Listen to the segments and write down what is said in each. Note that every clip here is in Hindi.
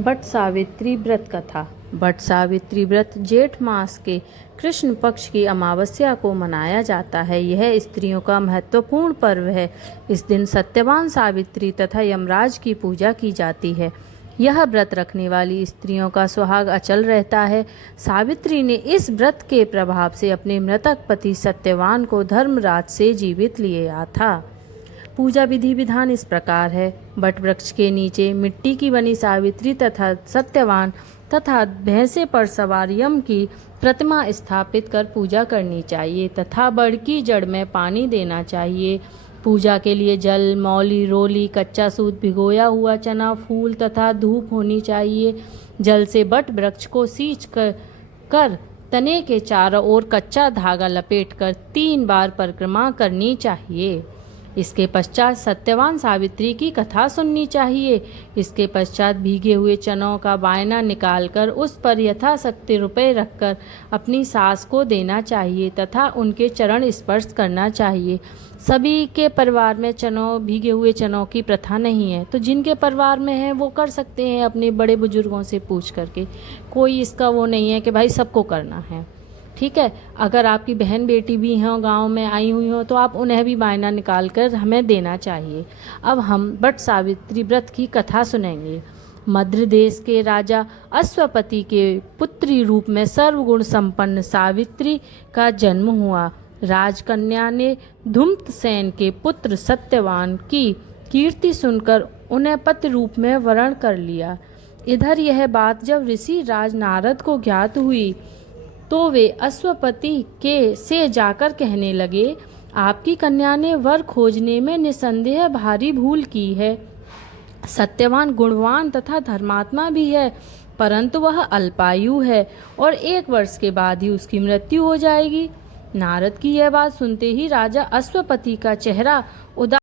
बट सावित्री व्रत कथा। बट सावित्री व्रत जेठ मास के कृष्ण पक्ष की अमावस्या को मनाया जाता है। यह स्त्रियों का महत्वपूर्ण पर्व है। इस दिन सत्यवान सावित्री तथा यमराज की पूजा की जाती है। यह व्रत रखने वाली स्त्रियों का सुहाग अचल रहता है। सावित्री ने इस व्रत के प्रभाव से अपने मृतक पति सत्यवान को धर्मराज से जीवित लिया था। पूजा विधि विधान इस प्रकार है। बट वृक्ष के नीचे मिट्टी की बनी सावित्री तथा सत्यवान तथा भैंसे पर सवार यम की प्रतिमा स्थापित कर पूजा करनी चाहिए तथा बड़ की जड़ में पानी देना चाहिए। पूजा के लिए जल, मौली, रोली, कच्चा सूत, भिगोया हुआ चना, फूल तथा धूप होनी चाहिए। जल से बट वृक्ष को सींच कर तने के चारों ओर कच्चा धागा लपेटकर 3 बार परिक्रमा करनी चाहिए। इसके पश्चात सत्यवान सावित्री की कथा सुननी चाहिए। इसके पश्चात भीगे हुए चनों का बायना निकालकर उस पर यथाशक्ति रुपए रखकर अपनी सास को देना चाहिए तथा उनके चरण स्पर्श करना चाहिए। सभी के परिवार में भीगे हुए चनों की प्रथा नहीं है, तो जिनके परिवार में है वो कर सकते हैं अपने बड़े बुजुर्गों से पूछ करके। कोई इसका वो नहीं है कि भाई सबको करना है, ठीक है। अगर आपकी बहन बेटी भी हों, गांव में आई हुई हो, तो आप उन्हें भी बायना निकाल कर हमें देना चाहिए। अब हम बट सावित्री व्रत की कथा सुनेंगे। मध्य देश के राजा अश्वपति के पुत्री रूप में सर्वगुण संपन्न सावित्री का जन्म हुआ। राजकन्या ने धूम्रसेन के पुत्र सत्यवान की कीर्ति सुनकर उन्हें पति रूप में वरण कर लिया। इधर यह बात जब ऋषि राज नारद को ज्ञात हुई तो वे अश्वपति के से जाकर कहने लगे, आपकी कन्या ने वर खोजने में निसंदेह भारी भूल की है। सत्यवान गुणवान तथा धर्मात्मा भी है, परंतु वह अल्पायु है और 1 वर्ष के बाद ही उसकी मृत्यु हो जाएगी। नारद की यह बात सुनते ही राजा अश्वपति का चेहरा उदास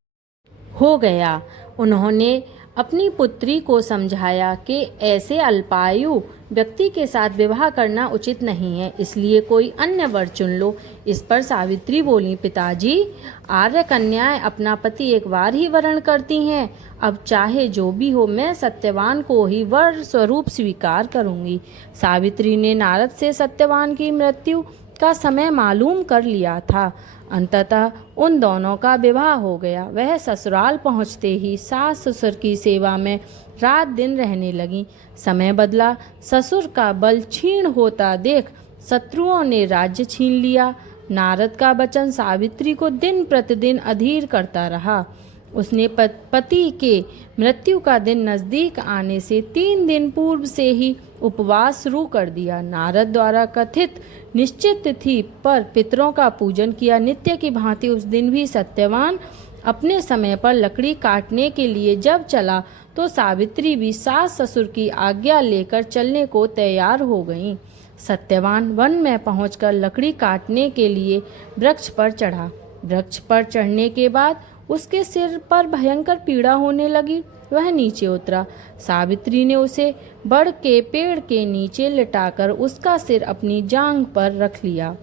हो गया। उन्होंने अपनी पुत्री को समझाया कि ऐसे अल्पायु व्यक्ति के साथ विवाह करना उचित नहीं है, इसलिए कोई अन्य वर चुन लो। इस पर सावित्री बोली, पिताजी, आर्य कन्याएं अपना पति 1 बार ही वरण करती हैं। अब चाहे जो भी हो, मैं सत्यवान को ही वर स्वरूप स्वीकार करूंगी। सावित्री ने नारद से सत्यवान की मृत्यु का समय मालूम कर लिया था। अंततः उन दोनों का विवाह हो गया। वह ससुराल पहुंचते ही सास ससुर की सेवा में रात दिन रहने लगी। समय बदला, ससुर का बल क्षीण होता देख शत्रुओं ने राज्य छीन लिया। नारद का वचन सावित्री को दिन प्रतिदिन अधीर करता रहा। उसने पति के मृत्यु का दिन नजदीक आने से 3 दिन पूर्व से ही उपवास शुरू कर दिया। नारद द्वारा कथित निश्चित तिथि पर पितरों का पूजन किया। नित्य की भांति उस दिन भी सत्यवान अपने समय पर लकड़ी काटने के लिए जब चला तो सावित्री भी सास ससुर की आज्ञा लेकर चलने को तैयार हो गईं। सत्यवान वन में पहुंचकर लकड़ी काटने के लिए वृक्ष पर चढ़ा। वृक्ष पर चढ़ने के बाद उसके सिर पर भयंकर पीड़ा होने लगी। वह नीचे उतरा। सावित्री ने उसे बड़ के पेड़ के नीचे लिटाकर उसका सिर अपनी जांघ पर रख लिया।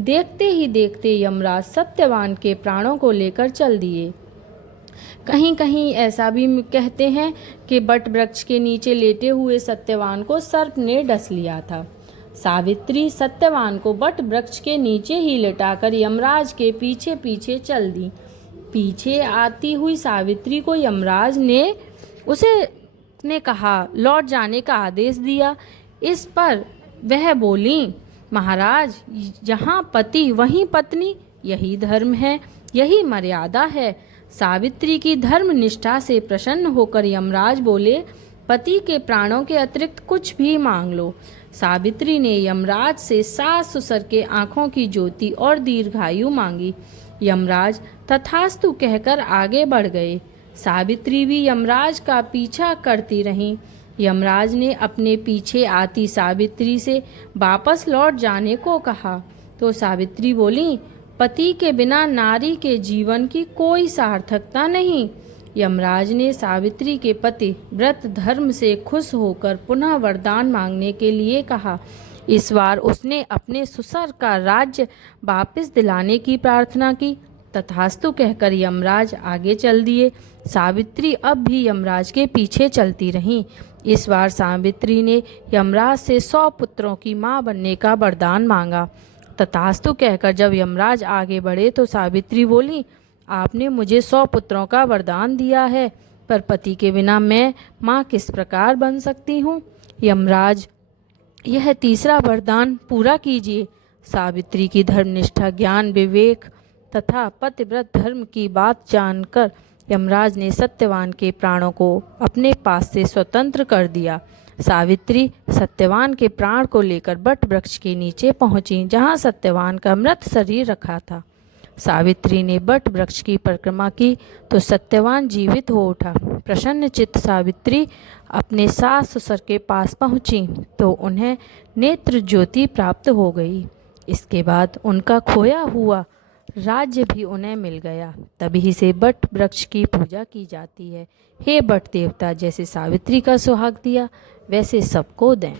देखते ही देखते यमराज सत्यवान के प्राणों को लेकर चल दिए। कहीं कहीं ऐसा भी कहते हैं कि बट वृक्ष के नीचे लेटे हुए सत्यवान को सर्प ने डस लिया था। सावित्री सत्यवान को बट वृक्ष के नीचे ही लिटाकर यमराज के पीछे पीछे चल दी। पीछे आती हुई सावित्री को यमराज ने कहा लौट जाने का आदेश दिया। इस पर वह बोली, महाराज, जहाँ पति वहीं पत्नी, यही धर्म है, यही मर्यादा है। सावित्री की धर्म निष्ठा से प्रसन्न होकर यमराज बोले, पति के प्राणों के अतिरिक्त कुछ भी मांग लो। सावित्री ने यमराज से सास ससुर के आंखों की ज्योति और दीर्घायु मांगी। यमराज तथास्तु कहकर आगे बढ़ गए। सावित्री भी यमराज का पीछा करती रही। यमराज ने अपने पीछे आती सावित्री से वापस लौट जाने को कहा तो सावित्री बोली, पति के बिना नारी के जीवन की कोई सार्थकता नहीं। यमराज ने सावित्री के पति व्रत धर्म से खुश होकर पुनः वरदान मांगने के लिए कहा। इस बार उसने अपने ससुर का राज्य वापस दिलाने की प्रार्थना की। तथास्तु कहकर यमराज आगे चल दिए। सावित्री अब भी यमराज के पीछे चलती रहीं। इस बार सावित्री ने यमराज से 100 पुत्रों की मां बनने का वरदान मांगा। तथास्तु कहकर जब यमराज आगे बढ़े तो सावित्री बोली, आपने मुझे 100 पुत्रों का वरदान दिया है, पर पति के बिना मैं माँ किस प्रकार बन सकती हूँ। यमराज, यह तीसरा वरदान पूरा कीजिए। सावित्री की धर्मनिष्ठा, ज्ञान, विवेक तथा पतिव्रत धर्म की बात जानकर यमराज ने सत्यवान के प्राणों को अपने पास से स्वतंत्र कर दिया। सावित्री सत्यवान के प्राण को लेकर बट वृक्ष के नीचे पहुंची, जहां सत्यवान का मृत शरीर रखा था। सावित्री ने बट वृक्ष की परिक्रमा की तो सत्यवान जीवित हो उठा। प्रसन्न चित्त सावित्री अपने सास ससुर के पास पहुंची तो उन्हें नेत्र ज्योति प्राप्त हो गई। इसके बाद उनका खोया हुआ राज्य भी उन्हें मिल गया। तभी से बट वृक्ष की पूजा की जाती है। हे बट देवता, जैसे सावित्री का सुहाग दिया वैसे सबको दें।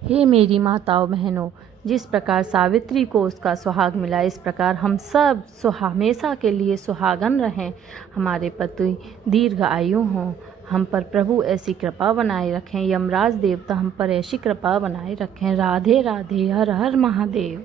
हे मेरी माताओं बहनों, जिस प्रकार सावित्री को उसका सुहाग मिला, इस प्रकार हम सब हमेशा के लिए सुहागन रहें। हमारे पति दीर्घ आयु हों। हम पर प्रभु ऐसी कृपा बनाए रखें। यमराज देवता हम पर ऐसी कृपा बनाए रखें। राधे राधे। हर हर महादेव।